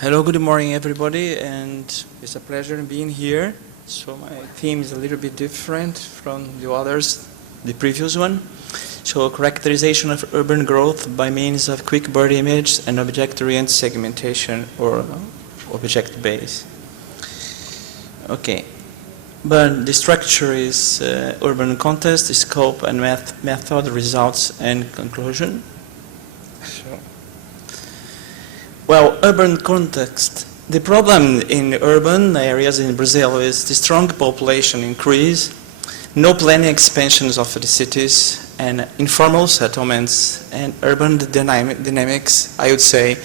Hello, good morning everybody, and it's a pleasure being here. So my theme is a little bit different from the others, the previous one. So characterization of urban growth by means of QuickBird image and object-oriented segmentation or object-based. Okay, but the structure is urban context, scope and method, results and conclusion. Well, urban context. The problem in urban areas in Brazil is the strong population increase, no planning expansions of the cities, and informal settlements and urban dynamics, I would say,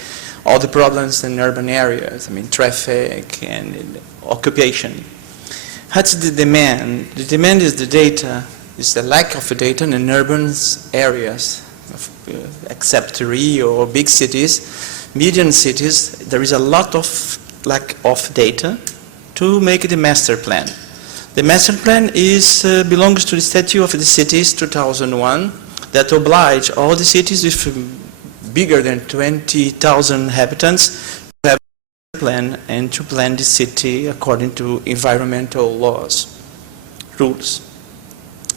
all the problems in urban areas, I mean traffic and occupation. What's the demand? The demand is the data, is the lack of data in urban areas, except Rio or big cities. Median cities, there is a lot of lack of data to make the master plan. The master plan belongs to the Statute of the Cities 2001 that oblige all the cities with bigger than 20,000 inhabitants to have a plan and to plan the city according to environmental rules.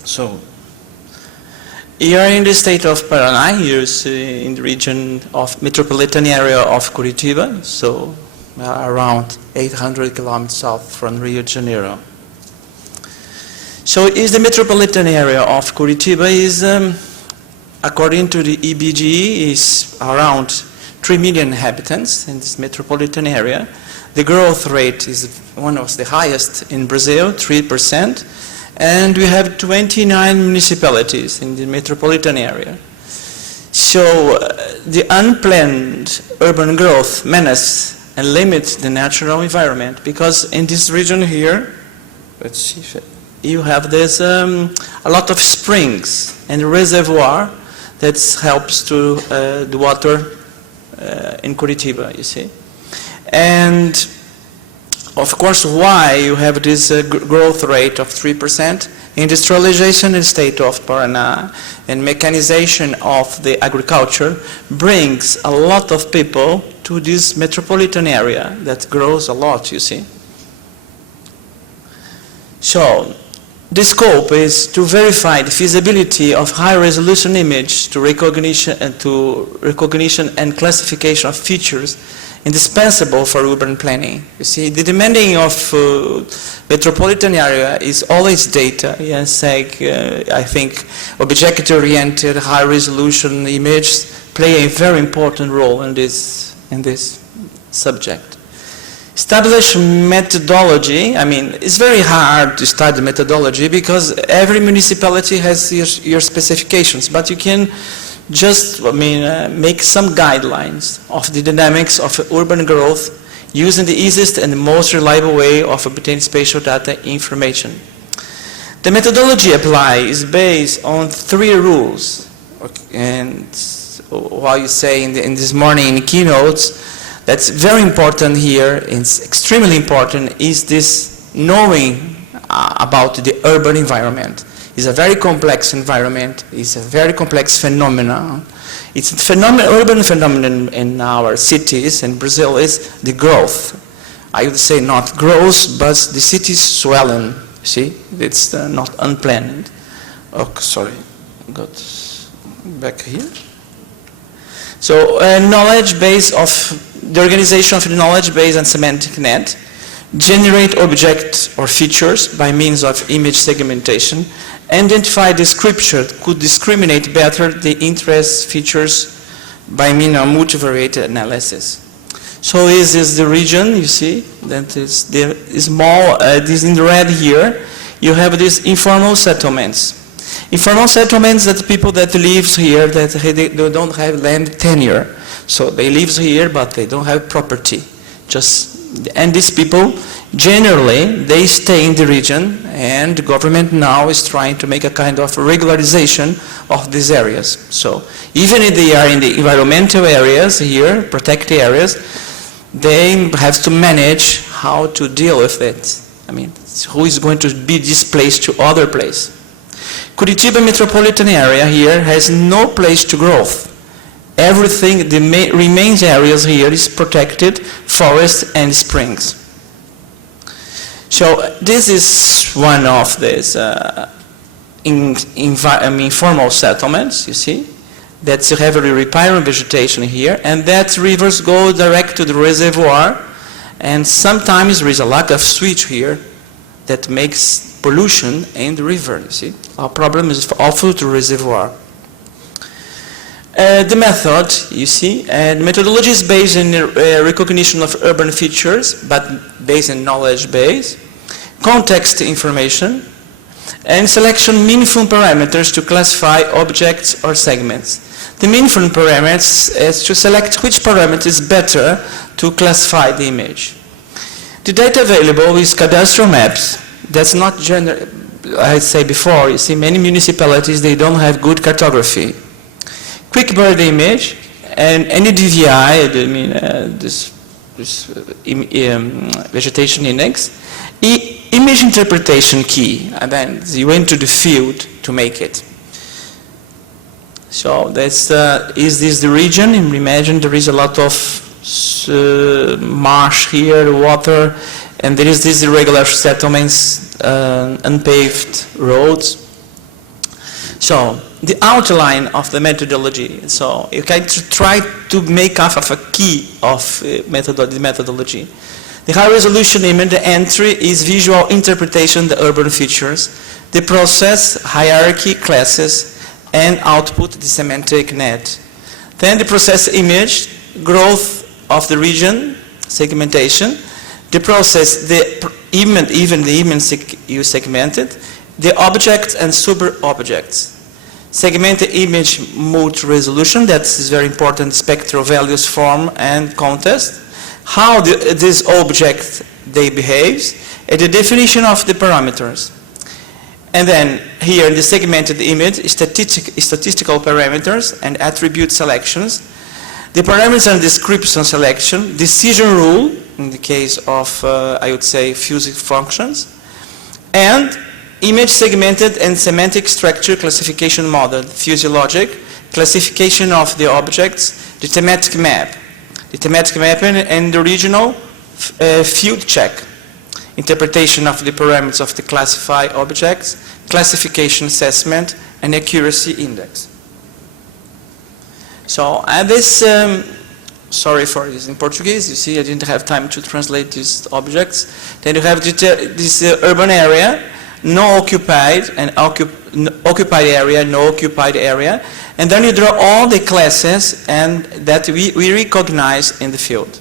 So, here in the state of Paraná, here in the region of metropolitan area of Curitiba, so around 800 kilometers south from Rio de Janeiro. So is the metropolitan area of Curitiba is, according to the EBGE, is around 3 million inhabitants in this metropolitan area. The growth rate is one of the highest in Brazil, 3%. And we have 29 municipalities in the metropolitan area. So the unplanned urban growth menaces and limits the natural environment, because in this region here, let's see, you have this a lot of springs and reservoir that helps to the water in Curitiba, you see. And of course, why you have this growth rate of 3%? Industrialization in the state of Paraná and mechanization of the agriculture brings a lot of people to this metropolitan area that grows a lot, you see. So, the scope is to verify the feasibility of high-resolution image to recognition and classification of features indispensable for urban planning. You see, the demanding of metropolitan area is always data. Yes, like, I think object-oriented, high-resolution images play a very important role in this subject. Establish methodology. I mean, it's very hard to study methodology because every municipality has your specifications, but you can just, make some guidelines of the dynamics of urban growth using the easiest and the most reliable way of obtaining spatial data information. The methodology applied is based on 3 rules. Okay, and while you say in this morning in the keynotes, that's very important here, it's extremely important, is this knowing about the urban environment. It's a very complex environment. It's a very complex phenomenon. It's a urban phenomenon in our cities, and Brazil is the growth. I would say not growth, but the city is swelling. See, it's not unplanned. Oh, sorry, got back here. So, knowledge base of the organization of the knowledge base and semantic net, generate objects or features by means of image segmentation, identify description, could discriminate better the interest features by means of multivariate analysis. So this is the region, you see, that is the small, this in the red here, you have these informal settlements. Informal settlements that people that live here, that they don't have land tenure. So they live here, but they don't have property. And these people, generally, they stay in the region, and the government now is trying to make a kind of regularization of these areas. So even if they are in the environmental areas here, protected areas, they have to manage how to deal with it. I mean, who is going to be displaced to other place? Curitiba metropolitan area here has no place to growth. Everything, the remains areas here is protected, forest and springs. So this is one of these informal settlements, you see. That's heavily riparian vegetation here, and that rivers go direct to the reservoir, and sometimes there is a lack of switch here that makes pollution in the river, you see. Our problem is awful to reservoir. The method, you see, and methodology is based on recognition of urban features, but based on knowledge base, context information, and selection meaningful parameters to classify objects or segments. The meaningful parameters is to select which parameter is better to classify the image. The data available is cadastral maps. That's not general. I said before, you see, many municipalities, they don't have good cartography. QuickBird image and any DVI, vegetation index, image interpretation key, and then you went to the field to make it. So that's is this the region? Imagine there is a lot of marsh here, water, and there is these irregular settlements, unpaved roads. So the outline of the methodology. So you can try to make off of a key of the methodology. The high resolution image, the entry is visual interpretation of the urban features. The process, hierarchy, classes, and output, the semantic net. Then the process image, growth of the region, segmentation. The process, even the image you segmented, the objects and super-objects. Segmented image multi-resolution, that's very important, spectral values, form, and context. How this object, they behave, and the definition of the parameters. And then here in the segmented image, statistical parameters and attribute selections. The parameters and description selection, decision rule, in the case of, I would say, fusing functions, and image segmented and semantic structure classification model, physiologic, classification of the objects, the thematic map. The thematic mapping and the regional field check. Interpretation of the parameters of the classified objects, classification assessment, and accuracy index. So, and this, sorry for this in Portuguese, you see I didn't have time to translate these objects. Then you have this urban area, no occupied, and occupied area, no occupied area. And then you draw all the classes and that we recognize in the field.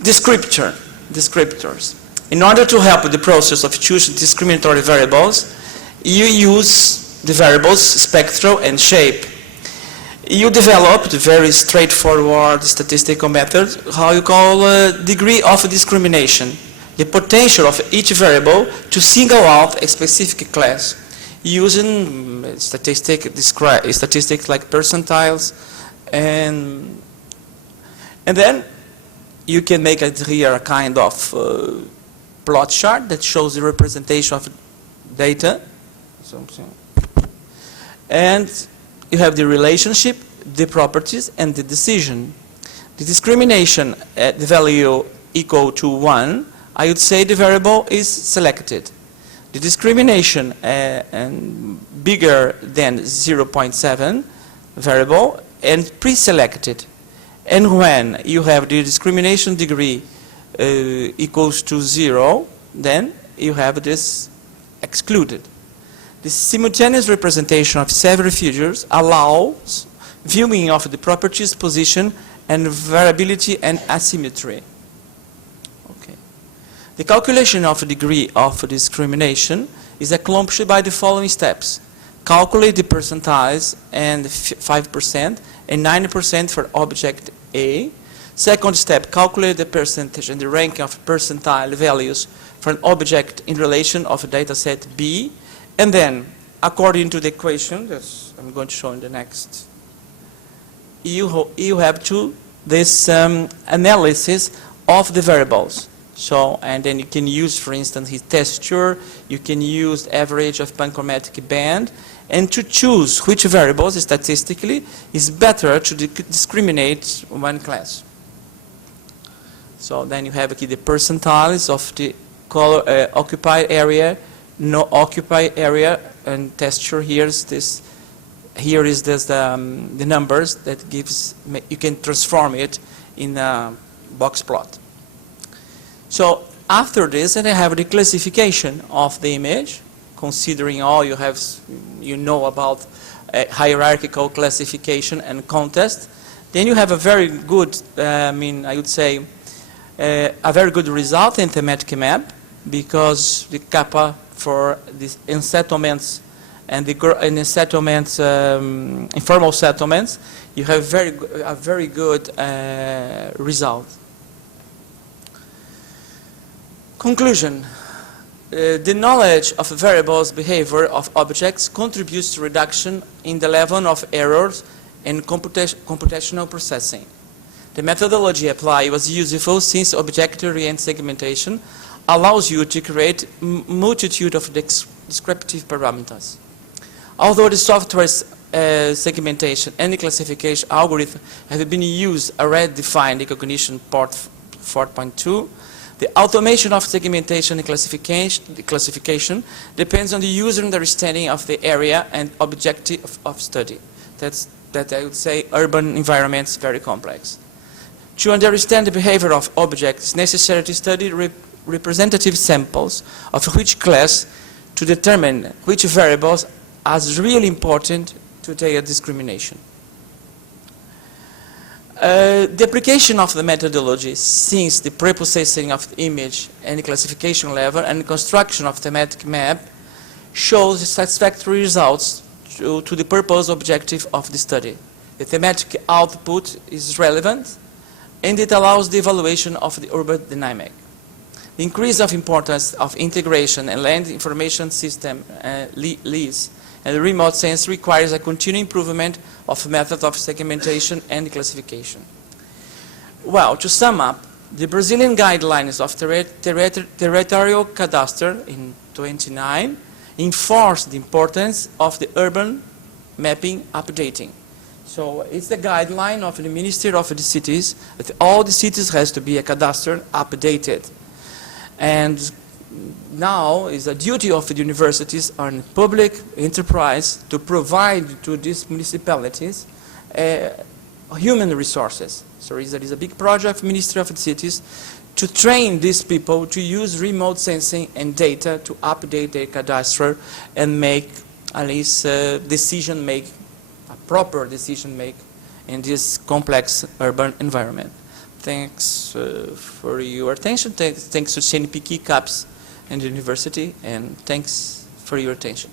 Descriptors. In order to help the process of choosing discriminatory variables, you use the variables spectral and shape. You developed a very straightforward statistical method, how you call degree of discrimination, the potential of each variable to single out a specific class, using statistics like percentiles, and then you can make here a kind of plot chart that shows the representation of data, and you have the relationship, the properties, and the decision. The discrimination at the value equal to 1, I would say the variable is selected. The discrimination and bigger than 0.7 variable and pre-selected. And when you have the discrimination degree equals to 0, then you have this excluded. The simultaneous representation of several features allows viewing of the properties, position, and variability and asymmetry. The calculation of a degree of discrimination is accomplished by the following steps. Calculate the percentiles and 5% and 90% for object A. Second step, calculate the percentage and the ranking of percentile values for an object in relation of a data set B. And then, according to the equation that I'm going to show in the next, you have to this analysis of the variables. So, and then you can use, for instance, his texture, you can use average of panchromatic band, and to choose which variables statistically is better to discriminate one class. So then you have here the percentiles of the color, occupied area, no occupied area, and texture. Here is this. Here is this, the numbers that gives. You can transform it in a box plot. So after this, then I have the classification of the image, considering all you know about hierarchical classification and contest. Then you have a very good, I would say, a very good result in thematic map, because the kappa for the settlements and the settlements, informal settlements, you have a very good result. Conclusion. The knowledge of variables behavior of objects contributes to reduction in the level of errors in computational processing. The methodology applied was useful since object-oriented segmentation allows you to create multitude of descriptive parameters. Although the software's segmentation and the classification algorithm have been used already defined in Cognition Part 4.2, the automation of segmentation and classification depends on the user understanding of the area and objective of study. That I would say urban environments very complex. To understand the behavior of objects, it's necessary to study representative samples of which class to determine which variables are really important to their discrimination. The application of the methodology since the pre-processing of the image and the classification level and the construction of thematic map shows satisfactory results to the purpose objective of the study. The thematic output is relevant and it allows the evaluation of the urban dynamic. The increase of importance of integration and land information system LIS and remote sense requires a continued improvement of methods of segmentation and classification. Well, to sum up, the Brazilian guidelines of territorial cadastre in 29 enforce the importance of the urban mapping updating. So it's the guideline of the Ministry of the Cities that all the cities has to be a cadastre updated. And now is a duty of the universities and public enterprise to provide to these municipalities human resources. So there is a big project, Ministry of the Cities, to train these people to use remote sensing and data to update their cadastre and make at least a proper decision make in this complex urban environment. Thanks for your attention. Thanks to CNPq, CAPS, and the university, and thanks for your attention.